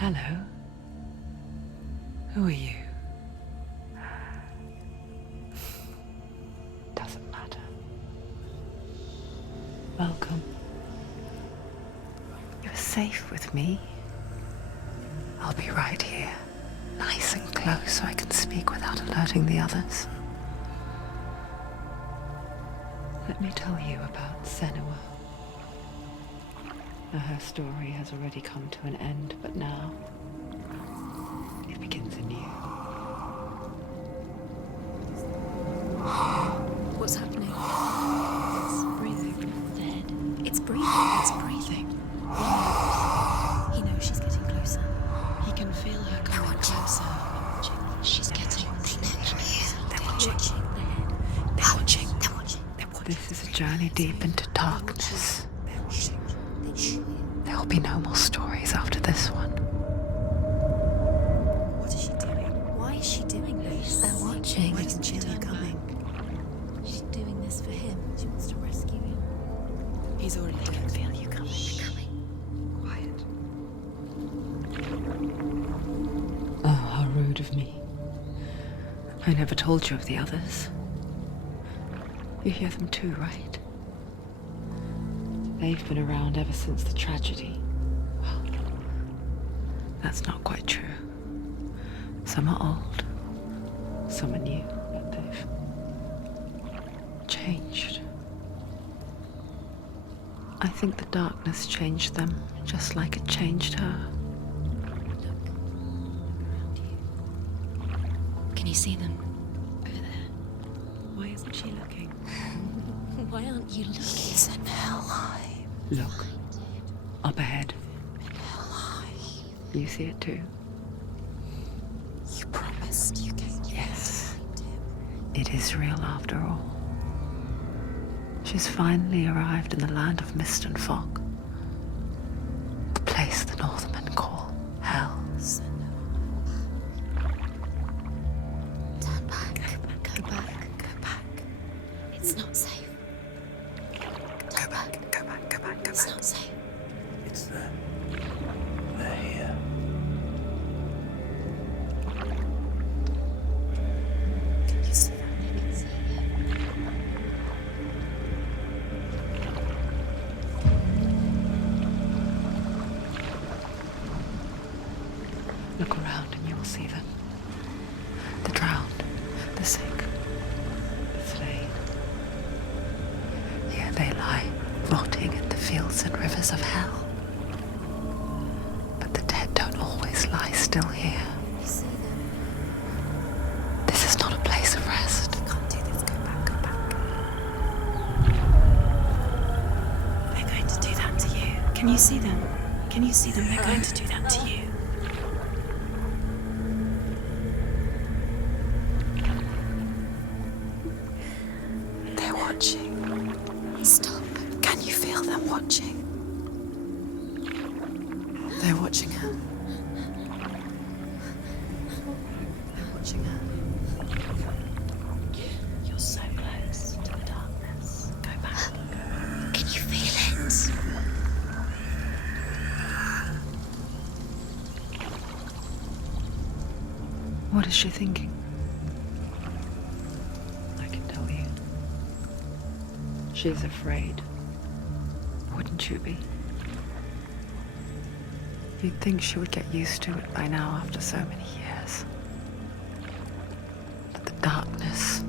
Hello. Who are you? Doesn't matter. Welcome. You're safe with me. I'll be right here, nice and close so I can speak without alerting the others. Let me tell you about Senua. Her story has already come to an end, but now it begins anew. What's happening? It's breathing. Dead. It's breathing. It's breathing. He knows she's getting closer. He can feel her coming closer. She's getting. They're watching. They're watching. They're watching. This is a journey deep into darkness. There will be no more stories after this one. What is she doing? Why is she doing this? They're watching. Why doesn't she feel her coming? She's doing this for him. She wants to rescue him. He's already dead. I can feel you coming. Quiet. Oh, how rude of me. I never told you of the others. You hear them too, right? They've been around ever since the tragedy. Well, that's not quite true. Some are old, some are new, but they've changed. I think the darkness changed them, just like it changed her. Can you see them? Over there. Why isn't she looking? Why aren't you looking? He's in hell. Look, up ahead. You see it too? You promised you gave. Yes. It is real after all. She's finally arrived in the land of mist and fog. The place the Northmen call hell. Turn back. Go back. Go back. It's not safe. Go back. Go back. Go back. Go back. It's not safe. It's them. They're here. Can you see that? They can see Look around and you will see them. The drowned, the sick, the slain. Here they lie, rotting in the fields and rivers of hell. But the dead don't always lie still here. You see them. This is not a place of rest. You can't do this. Go back. Go back. They're going to do that to you. Can you see them? Can you see them? They're going to do that to you. They're watching. Stop. Can you feel them watching? They're watching her. They're watching her. You're so close to the darkness. Go back. Can you feel it? What is she thinking? I can tell you. She's afraid. Wouldn't you be? You'd think she would get used to it by now after so many years. But the darkness,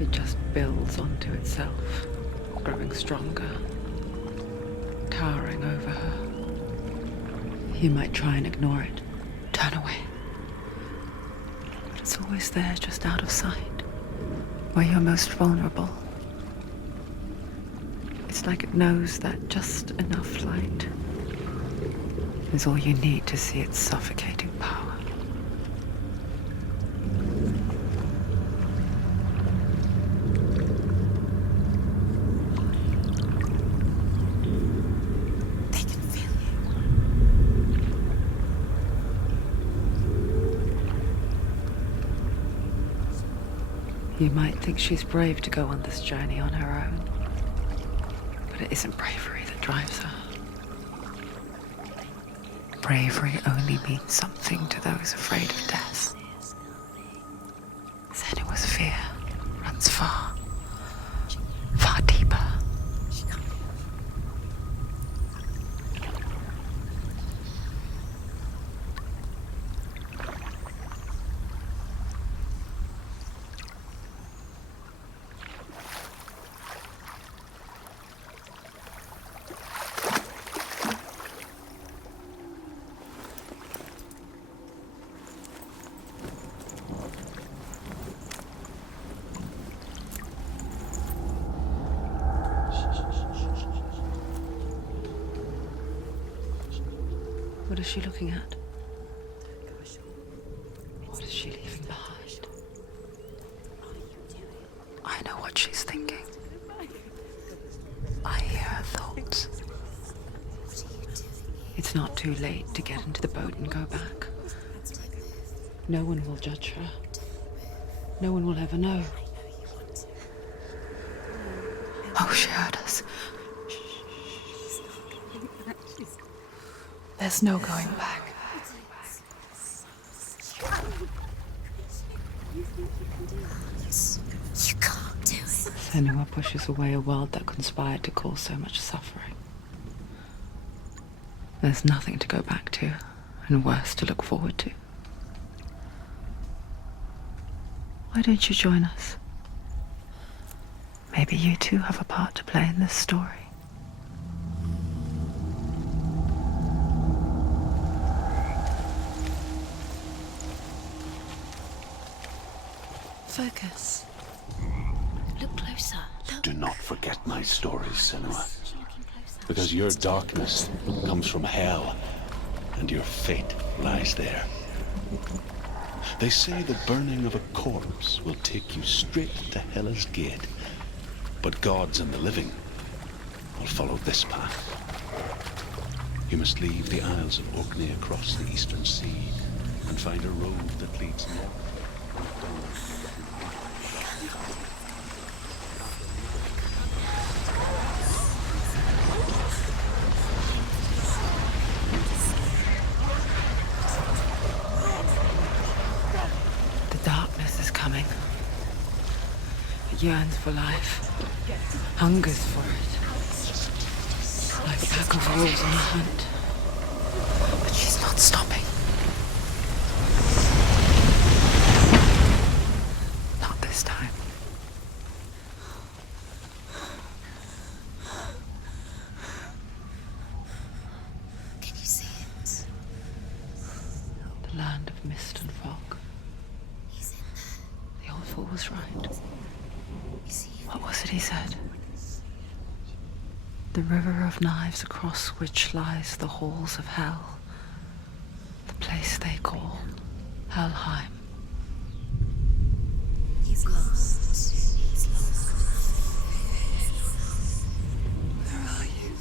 it just builds onto itself, growing stronger, towering over her. You might try and ignore it, turn away. But it's always there, just out of sight, where you're most vulnerable. It's like it knows that just enough light is all you need to see its suffocating power. They can feel you. You might think she's brave to go on this journey on her own, but it isn't bravery that drives her. bravery only means something to those afraid of death. Senua's fear runs far, far deeper. What is she looking at? What is she leaving behind? I know what she's thinking. I hear her thoughts. It's not too late to get into the boat and go back. No one will judge her. No one will ever know. Oh, she heard us. There's no going back. You can't do it. Senua pushes away a world that conspired to cause so much suffering. There's nothing to go back to, and worse to look forward to. Why don't you join us? Maybe you too have a part to play in this story. Focus. Look closer. Do not forget my stories, Senua. Because your darkness comes from hell, and your fate lies there. They say the burning of a corpse will take you straight to Hela's gate, but gods and the living will follow this path. You must leave the Isles of Orkney across the eastern sea and find a road that leads north. Yearns for life, hungers for it, like a pack of wolves on a hunt. But she's not stopping. Not this time. Can you see it? The land of mist and fog. He's in there. The old fool was right. Is he? What was it he said? The river of knives across which lies the halls of hell. The place they call Helheim. He's lost. He's lost. Where are you?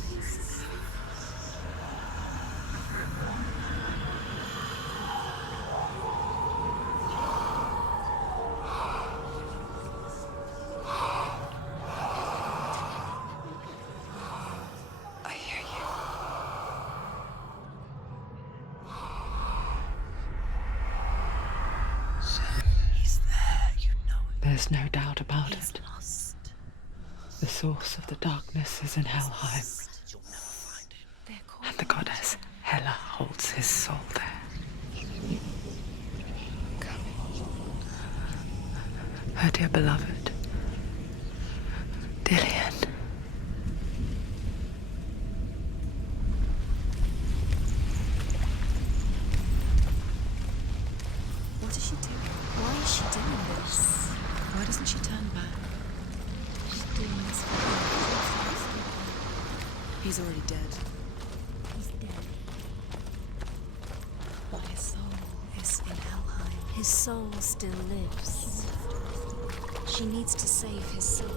I hear you. He's there, you know it. There's no doubt about He's it. lost. The source of the darkness is in Helheim, and the goddess Hela holds his soul there. Her dear beloved, Dillian. What is she doing? Why is she doing this? Why doesn't she turn back? She's doing this for him. He's already dead. He's dead. But his soul is in Helheim. His soul still lives. She needs to save his soul.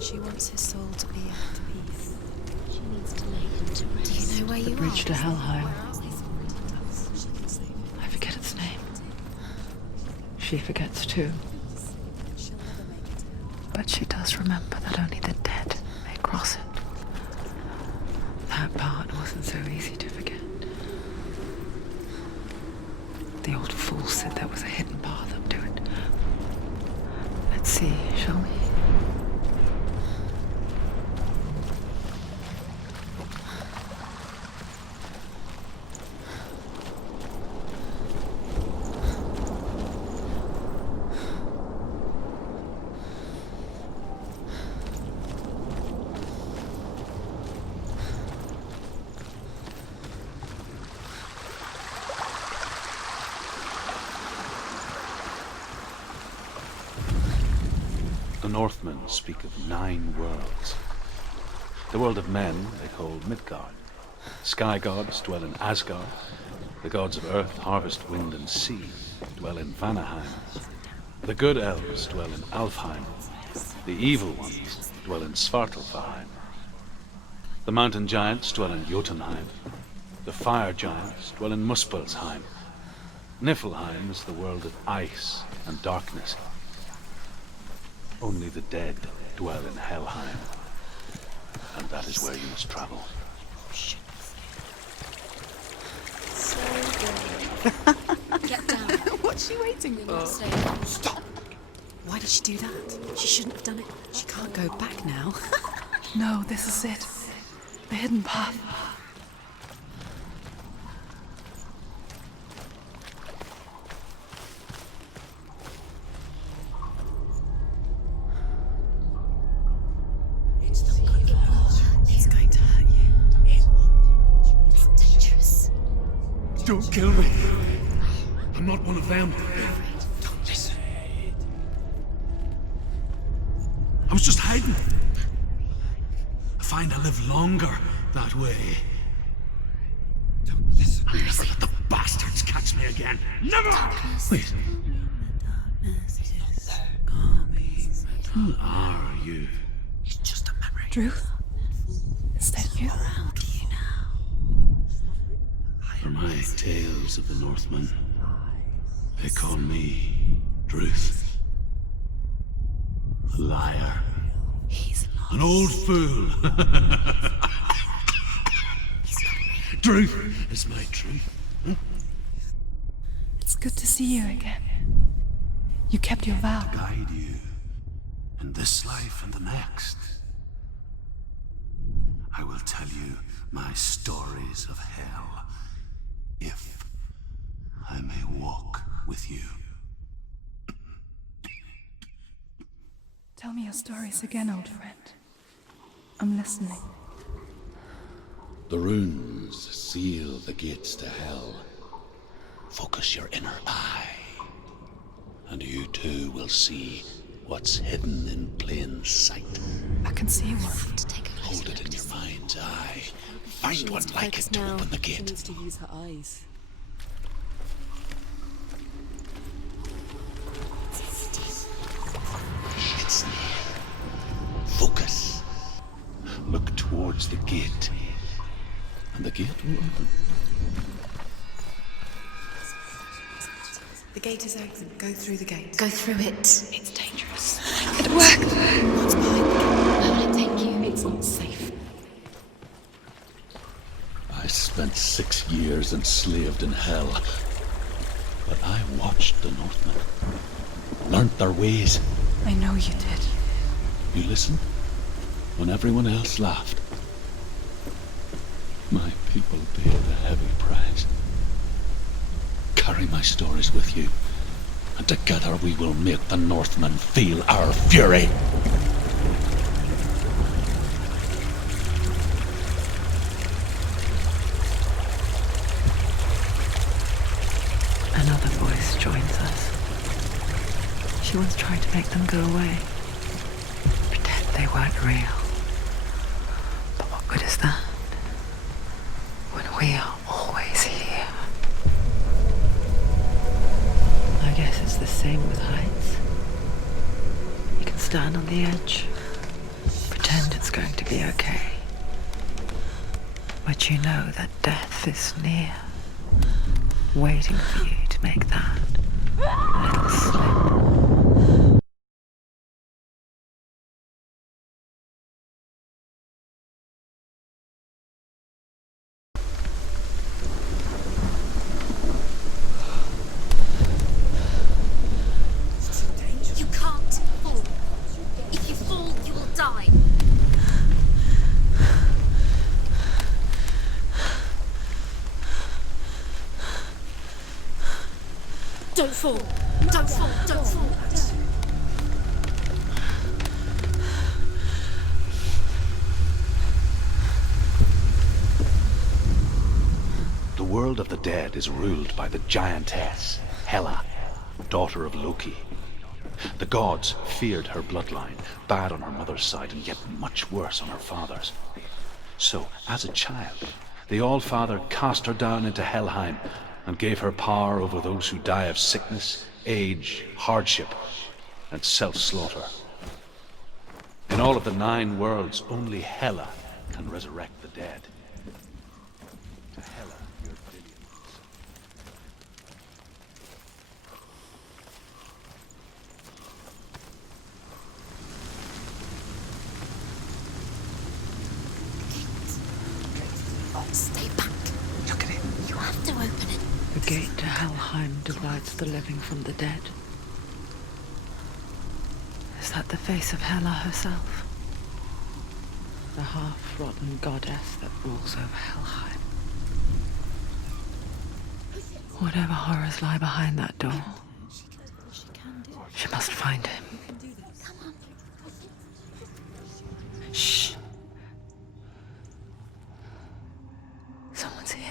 She wants his soul to be at peace. She needs to lay him to rest. Do you know where The you bridge are? to Helheim. She can save him. I forget its name. She forgets too. She'll never make it. But she does remember that only the dead may cross it. That part wasn't so easy to forget. The old fool said there was a hidden path up to it. Let's see, shall we? The Northmen speak of 9 worlds. The world of men they call Midgard. Sky gods dwell in Asgard. The gods of earth, harvest, wind, and sea dwell in Vanaheim. The good elves dwell in Alfheim. The evil ones dwell in Svartalfheim. The mountain giants dwell in Jotunheim. The fire giants dwell in Muspelheim. Niflheim is the world of ice and darkness. Only the dead dwell in Helheim, and that is where you must travel. So good. Get down. What's she waiting You're for? not safe. Stop! Why did she do that? She shouldn't have done it. She can't go back now. No, this is it. The hidden path. He's going to hurt you. It's dangerous. Don't kill me. I'm not one of them. Don't listen. I was just hiding. I find I live longer that way. Don't listen. I'll never let the bastards catch me again. Never! Wait. Who are you? It's just a memory. Drew? Is that you? Around you now. For my tales of the Northmen, they call me Druth. A liar. He's lost. An old fool. Truth is my truth. It's good to see you again. You kept your vow. Guide you in this life and the next. I will tell you my stories of hell, if I may walk with you. Tell me your stories again, old friend. I'm listening. The runes seal the gates to hell. Focus your inner eye, and you too will see what's hidden in plain sight. I can see one. To take a closer Hold it look in to your see. mind's eye. Find She one needs to like it focus to now. open the She gate. needs to use her eyes. It's near. Focus. Look towards the gate. And the gate will open. The gate is open. Go through the gate. Go through it. It's dangerous. It worked! What's behind the gate? Where will it take you? It's not safe. I spent 6 years enslaved in hell. But I watched the Northmen. Learnt their ways. I know you did. You listened when everyone else laughed. My people paid a heavy price. Carry my stories with you, and together we will make the Northmen feel our fury. Another voice joins us. She once tried to make them go away. Pretend they weren't real. But what good is that? When we are always here. I guess it's the same with heights. You can stand on the edge, pretend it's going to be okay. But you know that death is near, waiting for you to make that little slip. Don't fall. Don't fall. Don't fall. The world of the dead is ruled by the giantess, Hela, daughter of Loki. The gods feared her bloodline, bad on her mother's side and yet much worse on her father's. So, as a child, the All-Father cast her down into Helheim and gave her power over those who die of sickness, age, hardship, and self-slaughter. In all of the 9 worlds, only Hela can resurrect the dead. To Hela, your billions. Stay back. Look at it. You have to open it. The gate to Helheim divides the living from the dead. Is that the face of Hela herself? The half-rotten goddess that rules over Helheim. Whatever horrors lie behind that door, she must find him. Shh. Someone's here.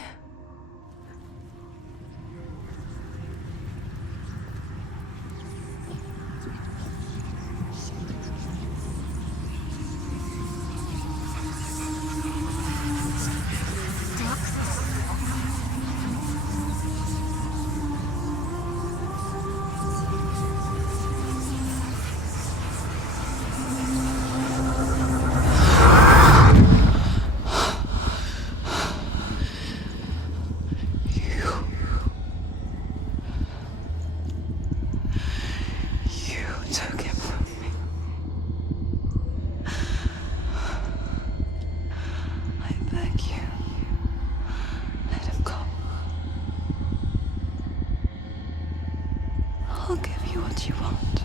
I'll give you what you want.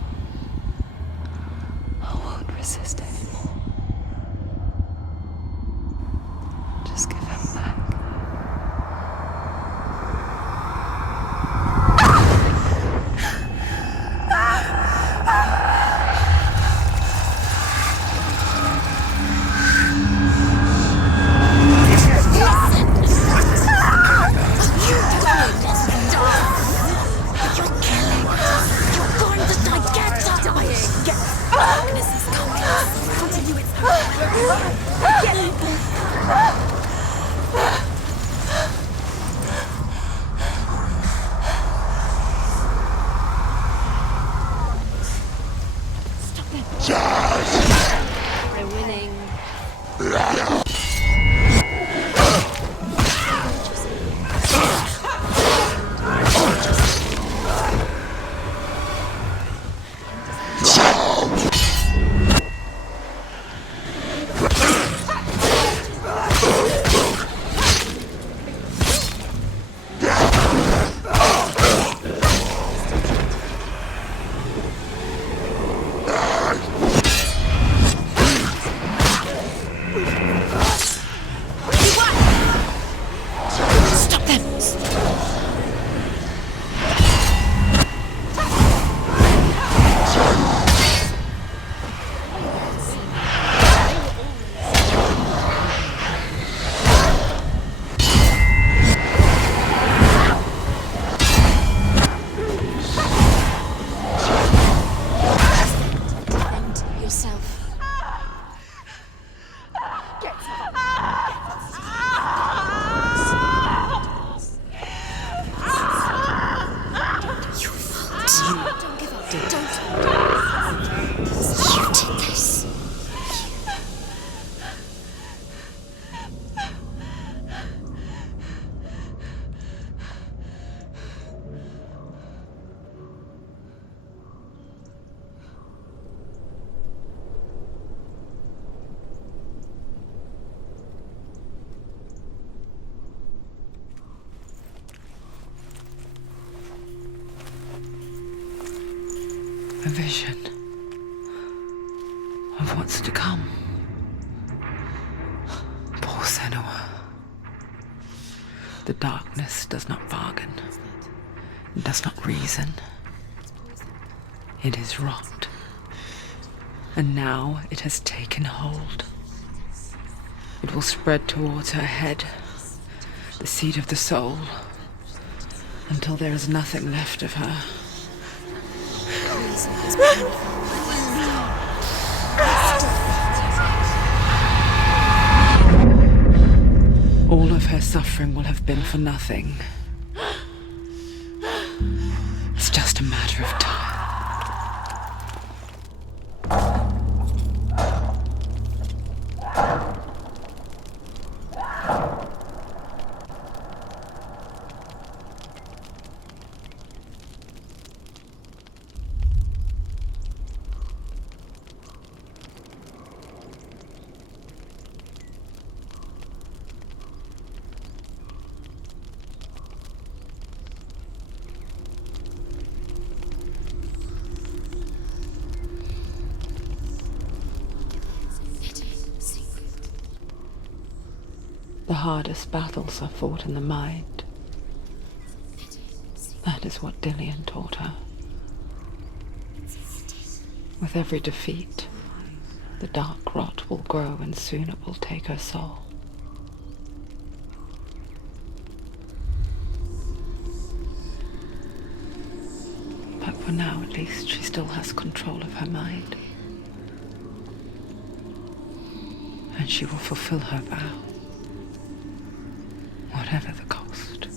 I won't resist anymore. Just give him back. We're winning. A vision of what's to come. Poor Senua. The darkness does not bargain. It does not reason. It is rot. And now it has taken hold. It will spread towards her head, the seat of the soul, until there is nothing left of her. All of her suffering will have been for nothing. It's just a matter of time. The hardest battles are fought in the mind. That is what Dillian taught her. With every defeat, the dark rot will grow and soon it will take her soul. But for now, at least, she still has control of her mind. And she will fulfill her vow. Whatever the cost.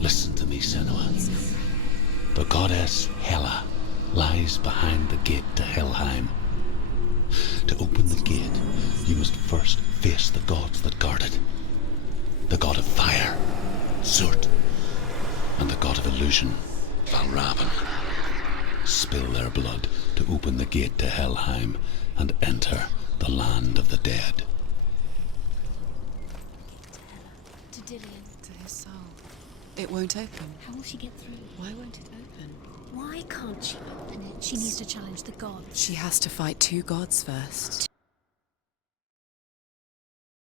Listen to me, Senua. The goddess Hela lies behind the gate to Helheim. To open the gate, you must first face the gods that guard it. The god of fire, Surt, and the god of illusion, Valravan. Spill their blood to open the gate to Helheim and enter the land of the dead. To Dillian. To his soul. It won't open. How will she get through? Why won't it open? Why can't she open it? She needs to challenge the gods. She has to fight two gods first.